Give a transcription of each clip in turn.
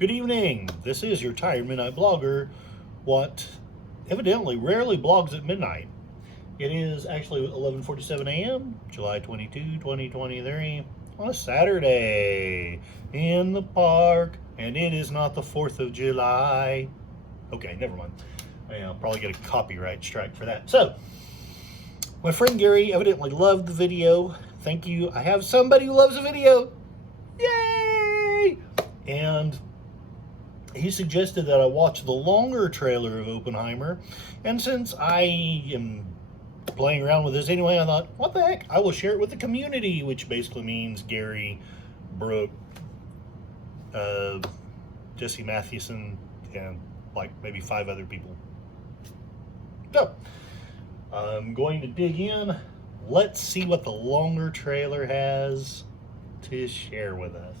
Good evening. This is your tired midnight blogger, what evidently rarely blogs at midnight. It is actually 11:47 a.m., July 22, 2023, on a Saturday in the park, and it is not the 4th of July. Okay, never mind. I'll probably get a copyright strike for that. So, my friend Gary evidently loved the video. Thank you. I have somebody who loves a video. Yay! And he suggested that I watch the longer trailer of Oppenheimer, and since I am playing around with this anyway, I thought, what the heck, I will share it with the community, which basically means Gary, Brooke, Jesse Mathewson, and like maybe 5 other people. So, I'm going to dig in. Let's see what the longer trailer has to share with us.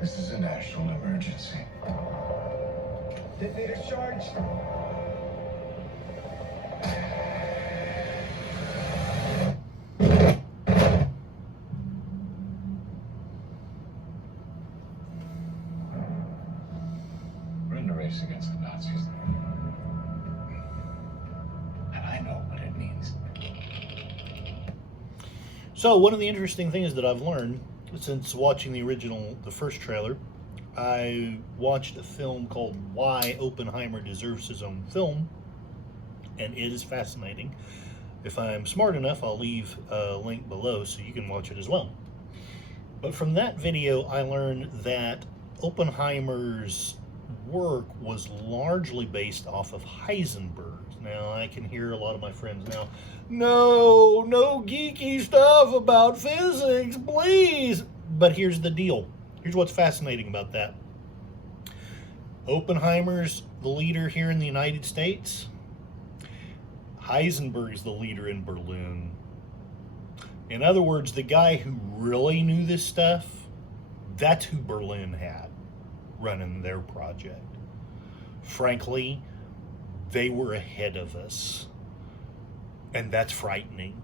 This is a national emergency. Detonator charge. We're in a race against the Nazis. And I know what it means. So one of the interesting things that I've learned since watching the first trailer, I watched a film called Why Oppenheimer Deserves His Own Film, and it is fascinating. If I'm smart enough, I'll leave a link below so you can watch it as well. But from that video, I learned that Oppenheimer's work was largely based off of Heisenberg. Now, I can hear a lot of my friends now, no geeky stuff about physics, please. But here's the deal. Here's what's fascinating about that. Oppenheimer's the leader here in the United States. Heisenberg's the leader in Berlin. In other words, the guy who really knew this stuff, that's who Berlin had running their project. Frankly, they were ahead of us. And that's frightening.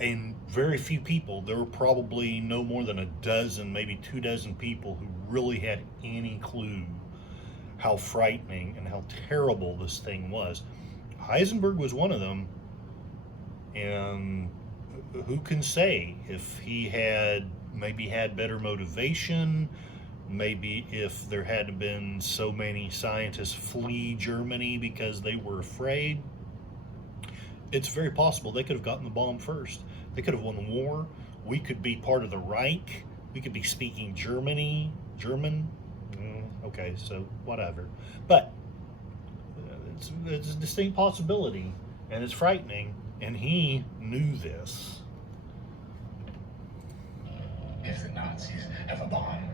And very few people, there were probably no more than a dozen, maybe 2 dozen people who really had any clue how frightening and how terrible this thing was. Heisenberg was one of them, and who can say if he had maybe had better motivation, maybe if there had been so many scientists flee Germany because they were afraid. It's very possible they could have gotten the bomb first. They could have won the war. We could be part of the Reich. We could be speaking German. Okay, so whatever. But it's a distinct possibility, and it's frightening, and he knew this. If the Nazis have a bomb,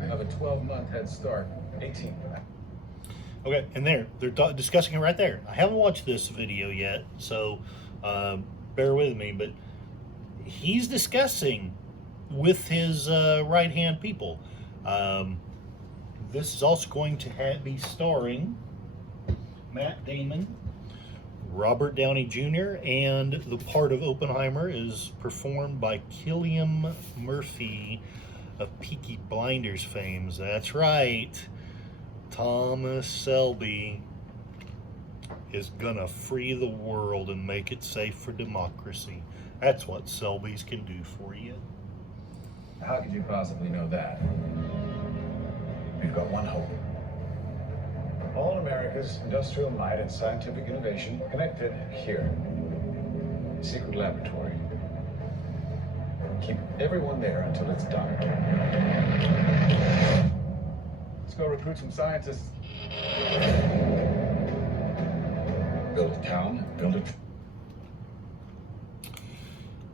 I have a 12-month head start. 18. Okay, and they're discussing it right there. I haven't watched this video yet, so bear with me, but he's discussing with his right-hand people. This is also going to be starring Matt Damon, Robert Downey Jr., and the part of Oppenheimer is performed by Cillian Murphy of Peaky Blinders fame. That's right. Thomas Shelby is gonna free the world and make it safe for democracy. That's what Selby's can do for you. How could you possibly know that? We've got one hope. All America's industrial might and scientific innovation connected here. Secret laboratory. Keep everyone there until it's done. Let's go recruit some scientists. Build a town, build a...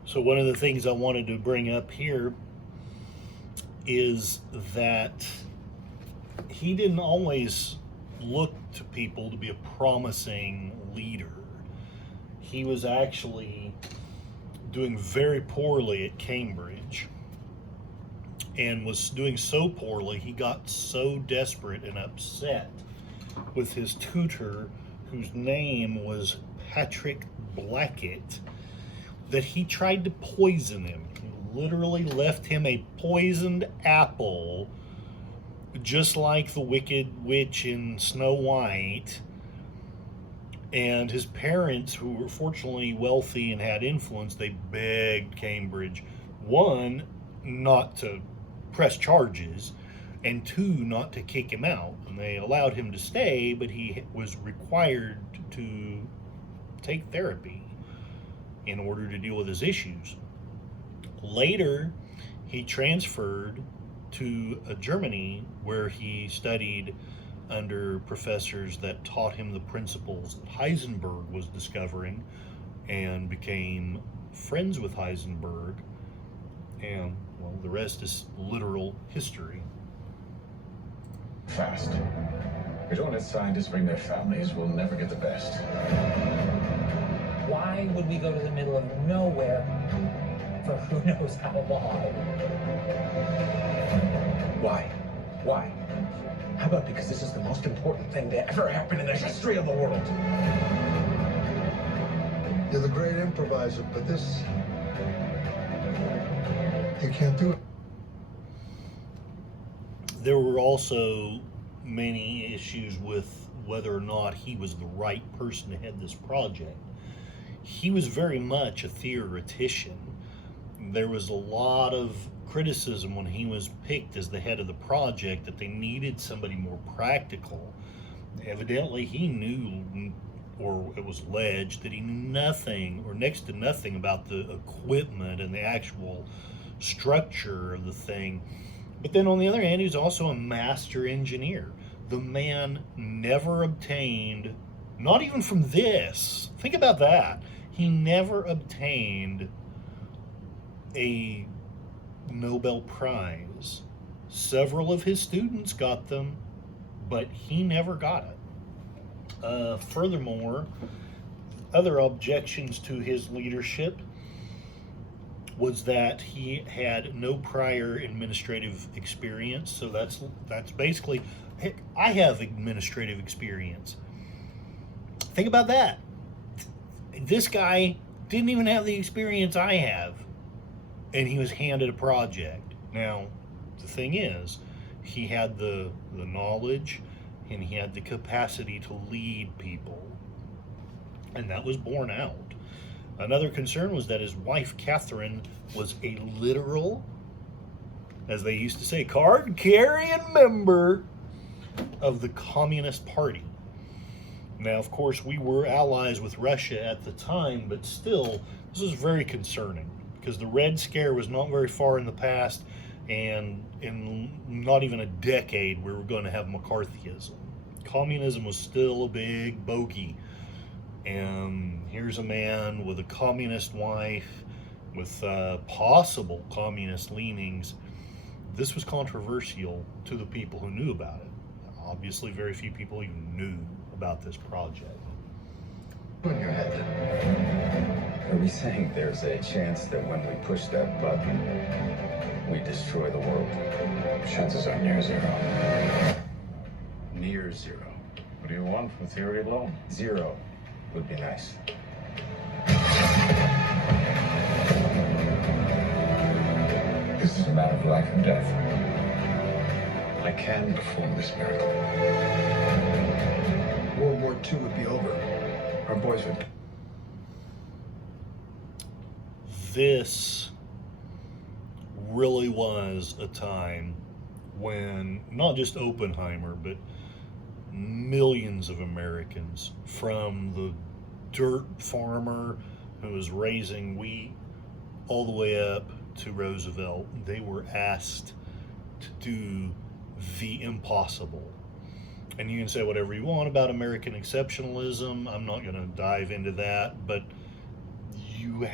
So one of the things I wanted to bring up here is that he didn't always look to people to be a promising leader. He was actually doing very poorly at Cambridge. and was doing so poorly, he got so desperate and upset with his tutor, whose name was Patrick Blackett, that he tried to poison him. He literally left him a poisoned apple, just like the Wicked Witch in Snow White. And his parents, who were fortunately wealthy and had influence, they begged Cambridge, one, not to press charges, and two, not to kick him out. And they allowed him to stay, but he was required to take therapy in order to deal with his issues. Later, he transferred to Germany, where he studied under professors that taught him the principles that Heisenberg was discovering, and became friends with Heisenberg. And, well, the rest is literal history. Fast. If we don't let scientists bring their families, we'll never get the best. Why would we go to the middle of nowhere for who knows how long? Why? Why? How about because this is the most important thing to ever happen in the history of the world? You're the great improviser, but this, you can't do it. There were also many issues with whether or not he was the right person to head this project. He was very much a theoretician. There was a lot of criticism when he was picked as the head of the project that they needed somebody more practical. Evidently, he knew, or it was alleged, that he knew nothing or next to nothing about the equipment and the actual structure of the thing. But then on the other hand, he was also a master engineer. The man never obtained, not even from this, think about that, he never obtained a Nobel Prize. Several of his students got them, but he never got it. Furthermore, other objections to his leadership was that he had no prior administrative experience. So that's basically, heck, I have administrative experience. Think about that. This guy didn't even have the experience I have, and he was handed a project. Now, the thing is, he had the knowledge and he had the capacity to lead people, and that was borne out. Another concern was that his wife, Catherine, was a literal, as they used to say, card-carrying member of the Communist Party. Now, of course, we were allies with Russia at the time, but still, this was very concerning, because the Red Scare was not very far in the past, and in not even a decade we were going to have McCarthyism. Communism was still a big bogey. And here's a man with a communist wife with possible communist leanings. This was controversial to the people who knew about it. Obviously, very few people even knew about this project. In your head. Are we saying there's a chance that when we push that button, we destroy the world? Chances are near zero. Near zero. What do you want from theory alone? Zero would be nice. This is a matter of life and death. I can perform this miracle. World War II would be over. Our boys would. This really was a time when not just Oppenheimer, but millions of Americans, from the dirt farmer who was raising wheat all the way up to Roosevelt, they were asked to do the impossible. And you can say whatever you want about American exceptionalism. I'm not going to dive into that, but you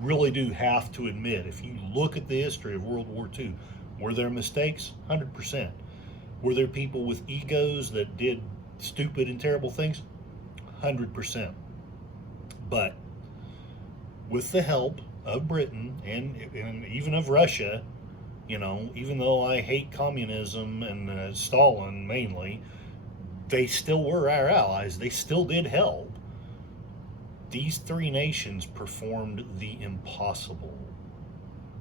really do have to admit, if you look at the history of World War II, were there mistakes? 100%. Were there people with egos that did stupid and terrible things? 100%. But with the help of Britain and even of Russia, You know, even though I hate communism and Stalin mainly, they still were our allies. They still did help. These three nations performed the impossible.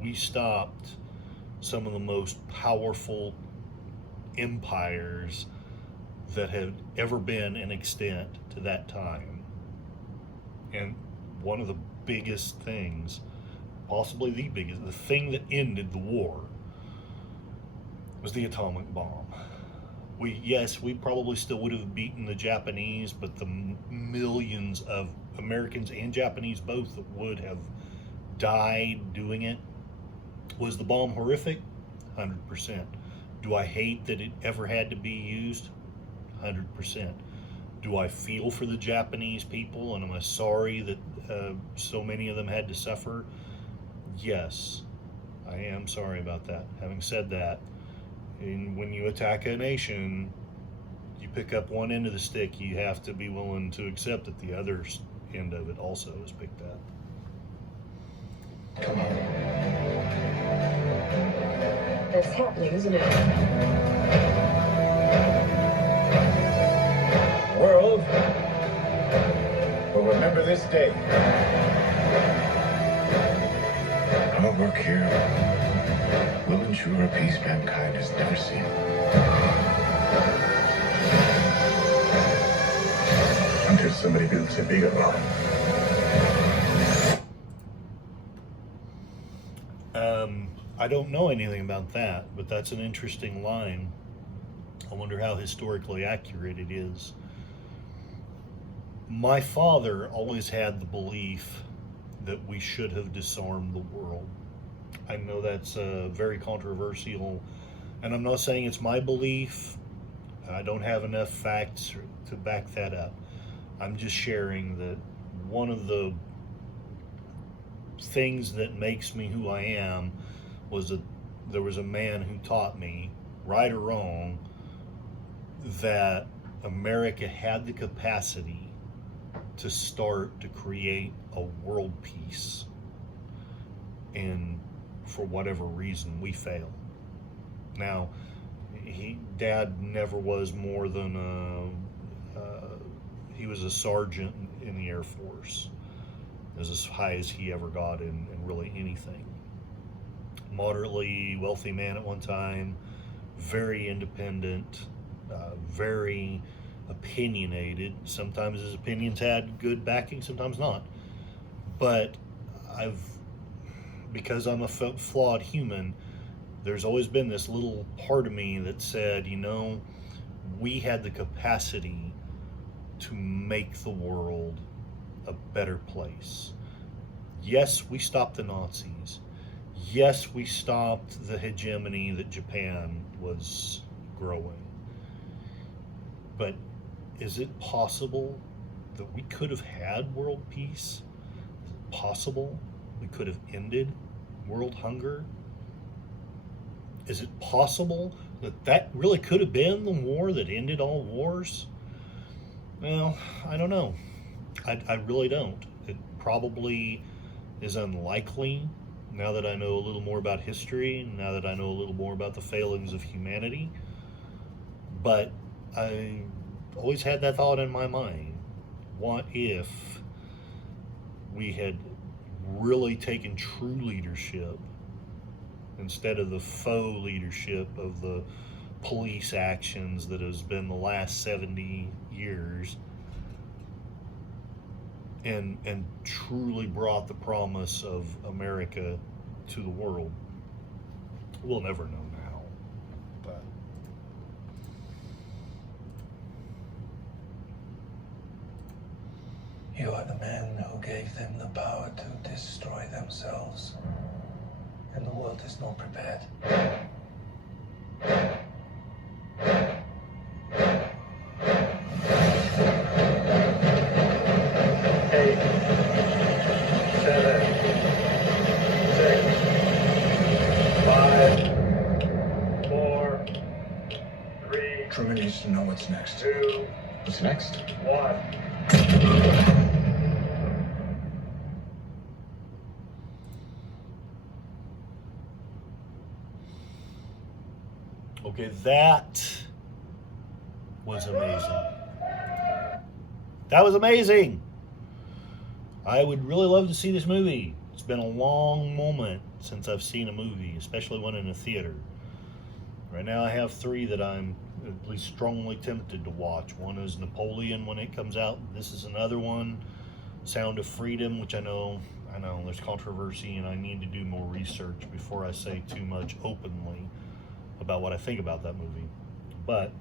We stopped some of the most powerful empires that had ever been in extent to that time. And one of the biggest things, possibly the biggest, the thing that ended the war, was the atomic bomb. We probably still would have beaten the Japanese, but the millions of Americans and Japanese both that would have died doing it. Was the bomb horrific? 100%. Do I hate that it ever had to be used? 100%. Do I feel for the Japanese people, and am I sorry that so many of them had to suffer? Yes, I am sorry about that. Having said that, when you attack a nation, you pick up one end of the stick, you have to be willing to accept that the other end of it also is picked up. Come on. That's happening, isn't it? The world will remember this day. Our work here will ensure a peace mankind has never seen. Until somebody builds a bigger bomb. I don't know anything about that, but that's an interesting line. I wonder how historically accurate it is. My father always had the belief that we should have disarmed the world. I know that's very controversial, and I'm not saying it's my belief. I don't have enough facts to back that up. I'm just sharing that one of the things that makes me who I am was that there was a man who taught me, right or wrong, that America had the capacity to start to create a world peace. And for whatever reason, we failed. Now, Dad never was more than he was a sergeant in the Air Force. It was as high as he ever got in really anything. Moderately wealthy man at one time, very independent, very opinionated. Sometimes his opinions had good backing, sometimes not. But because I'm a flawed human, there's always been this little part of me that said, you know, we had the capacity to make the world a better place. Yes, we stopped the Nazis. Yes, we stopped the hegemony that Japan was growing. But is it possible that we could have had world peace? Is it possible we could have ended world hunger? Is it possible that really could have been the war that ended all wars? Well, I don't know. I really don't. It probably is unlikely now that I know a little more about history, now that I know a little more about the failings of humanity. But I always had that thought in my mind. What if we had really taken true leadership instead of the faux leadership of the police actions that has been the last 70 years, and truly brought the promise of America to the world? We'll never know now, but you are the man who gave them the power to destroy themselves, and the world is not prepared. Truman needs to know what's next. 2, What's next? 1. Okay, that was amazing. That was amazing. I would really love to see this movie. It's been a long moment since I've seen a movie, especially one in a theater. Right now I have 3 that I'm at least strongly tempted to watch. One is Napoleon when it comes out. This is another one, Sound of Freedom, which I know there's controversy and I need to do more research before I say too much openly about what I think about that movie. But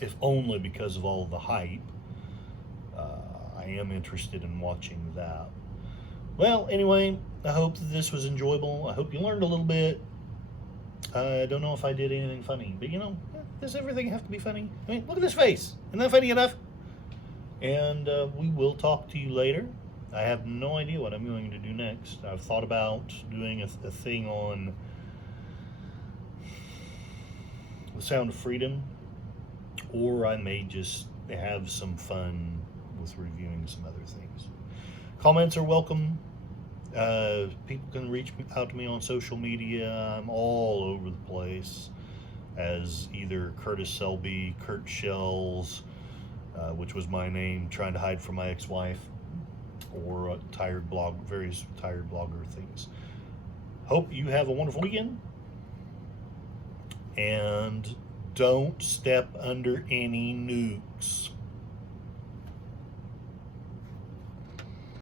if only because of all the hype, I am interested in watching that. Well, anyway, I hope that this was enjoyable. I hope you learned a little bit. I don't know if I did anything funny, but does everything have to be funny? I mean, look at this face. Isn't that funny enough? And we will talk to you later. I have no idea what I'm going to do next. I've thought about doing a thing on The Sound of Freedom, or I may just have some fun with reviewing some other things. Comments are welcome. People can reach out to me on social media. I'm all over the place as either Curtis Selby, Kurt Shells, which was my name, trying to hide from my ex-wife, or various tired blogger things. Hope you have a wonderful weekend, and don't step under any nukes.